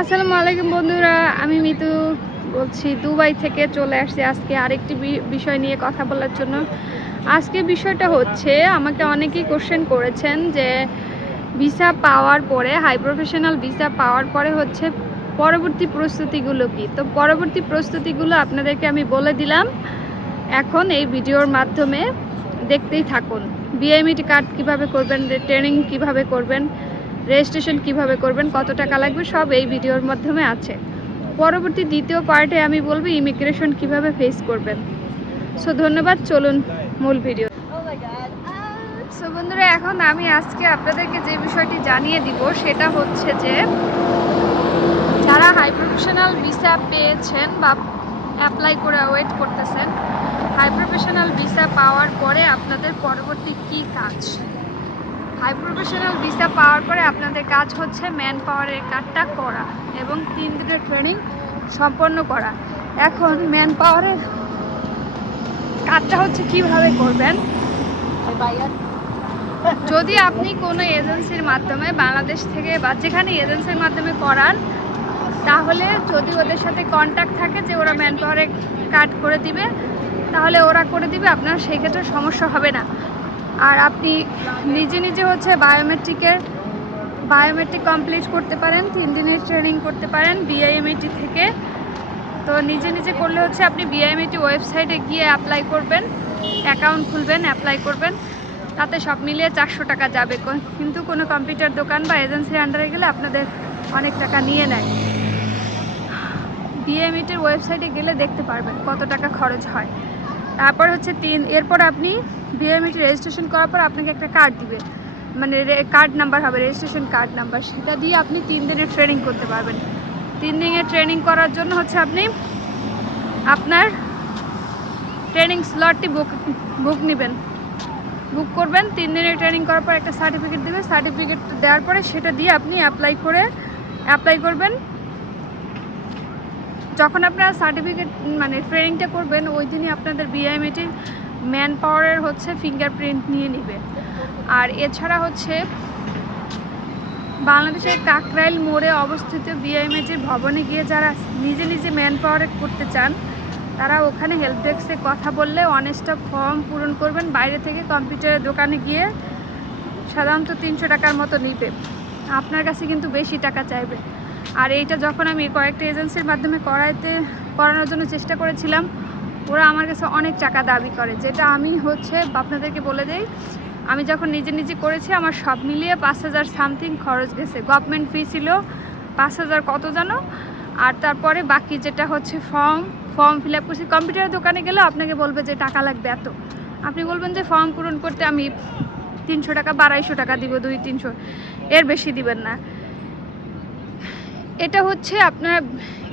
আসসালামু আলাইকুম বন্ধুরা, আমি মিতু বলছি। দুবাই থেকে চলে আসছি আজকে আরেকটি বিষয় নিয়ে কথা বলার জন্য। আজকে বিষয়টা হচ্ছে, আমাকে অনেকেই কোশ্চেন করেছেন যে ভিসা পাওয়ার পরে, হাই প্রফেশনাল ভিসা পাওয়ার পরে হচ্ছে পরবর্তী প্রস্তুতিগুলো কি। তো পরবর্তী প্রস্তুতিগুলো আপনাদেরকে আমি বলে দিলাম এখন এই ভিডিওর মাধ্যমে, দেখতেই থাকুন। বিআইএমইটি কার্ড কীভাবে করবেন, ট্রেনিং কিভাবে করবেন, রেজিস্ট্রেশন কিভাবে করবেন, কত টাকা লাগবে, সব এই ভিডিওর মাধ্যমে আছে। পরবর্তী দ্বিতীয় পার্টে আমি বলবো ইমিগ্রেশন কিভাবে ফেস করবেন। সো ধন্যবাদ, চলুন মূল ভিডিও। সো বন্ধুরা, এখন আমি আজকে আপনাদেরকে যে বিষয়টি জানিয়ে দিব সেটা হচ্ছে যে, যারা হাই প্রফেশনাল ভিসা পেয়েছেন বা অ্যাপ্লাই করে ওয়েট করতেছেন, হাই প্রফেশনাল ভিসা পাওয়ার পরে আপনাদের পরবর্তী কী কাজ। হাই প্রফেশনাল ভিসা পাওয়ার পরে আপনাদের কাজ হচ্ছে ম্যান পাওয়ারের কার্ডটা করা এবং 3 দিনের ট্রেনিং সম্পন্ন করা। এখন ম্যান পাওয়ারের কার্ডটা হচ্ছে কিভাবে করবেন। যদি আপনি কোনো এজেন্সির মাধ্যমে, বাংলাদেশ থেকে বা যেখানে এজেন্সির মাধ্যমে করান, তাহলে যদি ওদের সাথে কন্ট্যাক্ট থাকে যে ওরা ম্যান পাওয়ারের কার্ড করে দিবে, তাহলে ওরা করে দিবে, আপনার সেই ক্ষেত্রে সমস্যা হবে না। আর আপনি নিজে নিজে হচ্ছে বায়োমেট্রিক কমপ্লিট করতে পারেন, 3 দিনের ট্রেনিং করতে পারেন বিআইএমইটি থেকে। তো নিজে নিজে করলে হচ্ছে আপনি বিআইএমইটি ওয়েবসাইটে গিয়ে অ্যাপ্লাই করবেন, অ্যাকাউন্ট খুলবেন, অ্যাপ্লাই করবেন, তাতে সব মিলিয়ে 400 টাকা যাবে। কিন্তু কোনো কম্পিউটার দোকান বা এজেন্সির আন্ডারে গেলে আপনাদের অনেক টাকা নিয়ে নেয়। বিআইএমইটির ওয়েবসাইটে গেলে দেখতে পারবেন কত টাকা খরচ হয়। তারপর হচ্ছে এরপর আপনি বিআইএমইটি রেজিস্ট্রেশন করার পর আপনাকে একটা কার্ড দিবে, মানে কার্ড নাম্বার হবে, রেজিস্ট্রেশন কার্ড নাম্বার। সেটা দিয়ে আপনি 3 দিনের ট্রেনিং করতে পারবেন। 3 দিনের ট্রেনিং করার জন্য হচ্ছে আপনি আপনার ট্রেনিং স্লটটি বুক নেবেন, বুক করবেন। 3 দিনের ট্রেনিং করার পর একটা সার্টিফিকেট দেবে, সার্টিফিকেট দেওয়ার পরে সেটা দিয়ে আপনি অ্যাপ্লাই করবেন। যখন আপনারা সার্টিফিকেট মানে ট্রেনিংটা করবেন, ওই দিনই আপনাদের বিআইএমইটির ম্যান পাওয়ারের হচ্ছে ফিঙ্গারপ্রিন্ট নিয়ে নেবে। আর এছাড়া হচ্ছে বাংলাদেশের কাকরাইল মোড়ে অবস্থিত বিআইএমইটির ভবনে গিয়ে যারা নিজে নিজে ম্যান পাওয়ারে করতে চান, তারা ওখানে হেল্প ডেস্কে কথা বললে অনেস্টপ ফর্ম পূরণ করবেন। বাইরে থেকে কম্পিউটারের দোকানে গিয়ে সাধারণত 300 টাকার মতো নিবে, আপনার কাছে কিন্তু বেশি টাকা চাইবে। আর এইটা যখন আমি কয়েকটা এজেন্সির মাধ্যমে করানোর জন্য চেষ্টা করেছিলাম, ওরা আমার কাছে অনেক টাকা দাবি করে, যেটা আমি হচ্ছে আপনাদেরকে বলে দেই, আমি যখন নিজে নিজে করেছি আমার সব মিলিয়ে 5000 সামথিং খরচ গেছে। গভর্নমেন্ট ফি ছিল 5000 কত জানো। আর তারপরে বাকি যেটা হচ্ছে ফর্ম ফিল আপ করছি। কম্পিউটারের দোকানে গেলে আপনাকে বলবে যে টাকা লাগবে এত, আপনি বলবেন যে ফর্ম পূরণ করতে আমি 300 টাকা বা 250 টাকা দিব, 200-300, এর বেশি দিবেন না। এটা হচ্ছে আপনার।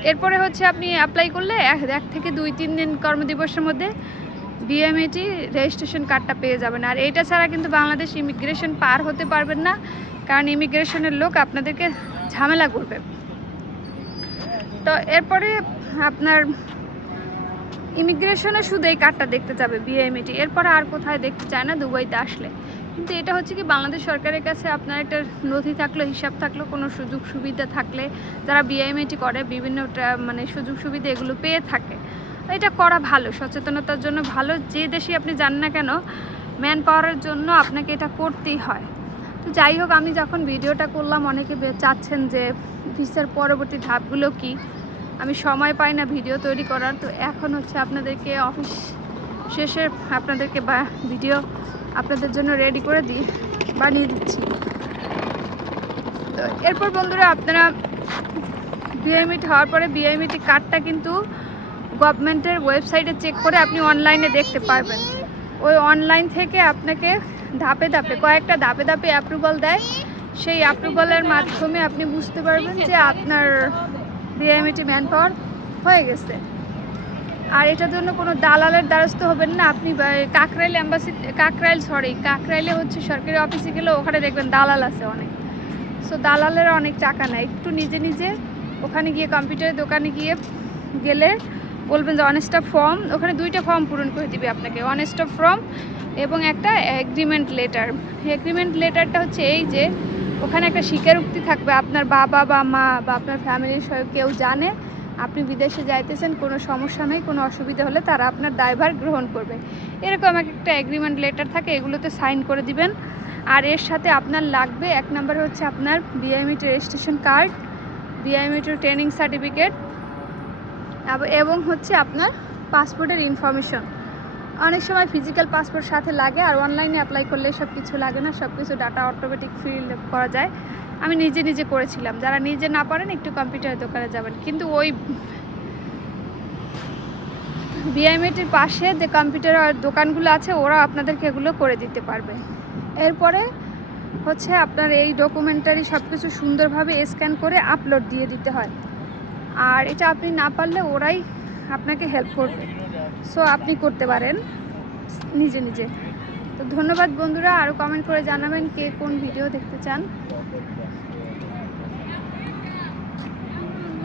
এরপরে হচ্ছে আপনি অ্যাপ্লাই করলে 1 থেকে 2-3 দিন কর্মদিবসের মধ্যে বিএমইটি রেজিস্ট্রেশন কার্ডটা পেয়ে যাবেন। আর এইটা ছাড়া কিন্তু বাংলাদেশ ইমিগ্রেশন পার হতে পারবেন না, কারণ ইমিগ্রেশনের লোক আপনাদেরকে ঝামেলা করবে। তো এরপরে আপনার ইমিগ্রেশনে শুধু এই কার্ডটা দেখতে যাবে বিএমইটি, এরপরে আর কোথায় দেখতে চায় না দুবাইতে আসলে। কিন্তু এটা হচ্ছে কি, বাংলাদেশ সরকারের কাছে আপনার একটা নথি থাকলো, হিসাব থাকলো, কোনো সুযোগ সুবিধা থাকলে, যারা বিআইএমইটি করে বিভিন্ন মানে সুযোগ সুবিধা এগুলো পেয়ে থাকে। এটা করা ভালো, সচেতনতার জন্য ভালো। যে দেশে আপনি যান না কেন, ম্যান পাওয়ারের জন্য আপনাকে এটা করতেই হয়। তো যাই হোক, আমি যখন ভিডিওটা করলাম, অনেকে চাচ্ছেন যে ভিসার পরবর্তী ধাপগুলো কি। আমি সময় পাই না ভিডিও তৈরি করার, তো এখন হচ্ছে আপনাদেরকে অফিস শেষে আপনাদেরকে ভিডিও আপনাদের জন্য রেডি করে বানিয়ে দিচ্ছি। তো এরপর বন্ধুরা, আপনারা বিআইএমইটি হওয়ার পরে বিআইএমইটি কার্ডটা কিন্তু গভর্নমেন্টের ওয়েবসাইটে চেক করে আপনি অনলাইনে দেখতে পারবেন। ওই অনলাইন থেকে আপনাকে কয়েকটা ধাপে ধাপে অ্যাপ্রুভাল দেয়। সেই অ্যাপ্রুভালের মাধ্যমে আপনি বুঝতে পারবেন যে আপনার বিআইএমইটি ম্যান পাওয়ার হয়ে গেছে। আর এটার জন্য কোনো দালালের দ্বারস্থ হবেন না। আপনি কাকরাইলে হচ্ছে সরকারি অফিসে গেলে ওখানে দেখবেন দালাল আছে অনেক। সো দালালের অনেক টাকা নেয়। একটু নিজে নিজে ওখানে গিয়ে কম্পিউটারের দোকানে গেলে বলবেন যে অনেস্টপ ফর্ম, ওখানে 2টা ফর্ম পূরণ করে দিবে আপনাকে, অনেস্টপ ফর্ম এবং একটা এগ্রিমেন্ট লেটার। এগ্রিমেন্ট লেটারটা হচ্ছে এই যে ওখানে একটা স্বীকারোক্তি থাকবে, আপনার বাবা বা মা বা আপনার ফ্যামিলির কেউ জানে আপনি বিদেশে যাইতেছেন, কোনো সমস্যা নেই, কোনো অসুবিধা হলে তারা আপনার দায়ভার গ্রহণ করবে। এরকম একটা এগ্রিমেন্ট লেটার থাকে, এগুলোতে সাইন করে দিবেন। আর এর সাথে আপনার লাগবে 1 নম্বরে হচ্ছে আপনার বিআইএমইটি রেজিস্ট্রেশন কার্ড, বিআইএমইটি ট্রেনিং সার্টিফিকেট এবং হচ্ছে আপনার পাসপোর্টের ইনফরমেশন। অনেক সময় ফিজিক্যাল পাসপোর্ট সাথে লাগে, আর অনলাইনে অ্যাপ্লাই করলে সব কিছু লাগে না, সব কিছু ডাটা অটোমেটিক ফিল করা যায়। আমি নিজে করেছিলাম। যারা নিজে না পারেন একটু কম্পিউটারের দোকানে যাবেন, কিন্তু ওই বিআইএমইটির পাশে যে কম্পিউটার দোকানগুলো আছে ওরা আপনাদেরকে এগুলো করে দিতে পারবে। এরপরে হচ্ছে আপনার এই ডকুমেন্টারি সব কিছু সুন্দরভাবে স্ক্যান করে আপলোড দিয়ে দিতে হয়, আর এটা আপনি না পারলে ওরাই আপনাকে হেল্প করবে। সো আপনি করতে পারেন নিজে। তো ধন্যবাদ বন্ধুরা, আরও কমেন্ট করে জানাবেন কে কোন ভিডিও দেখতে চান।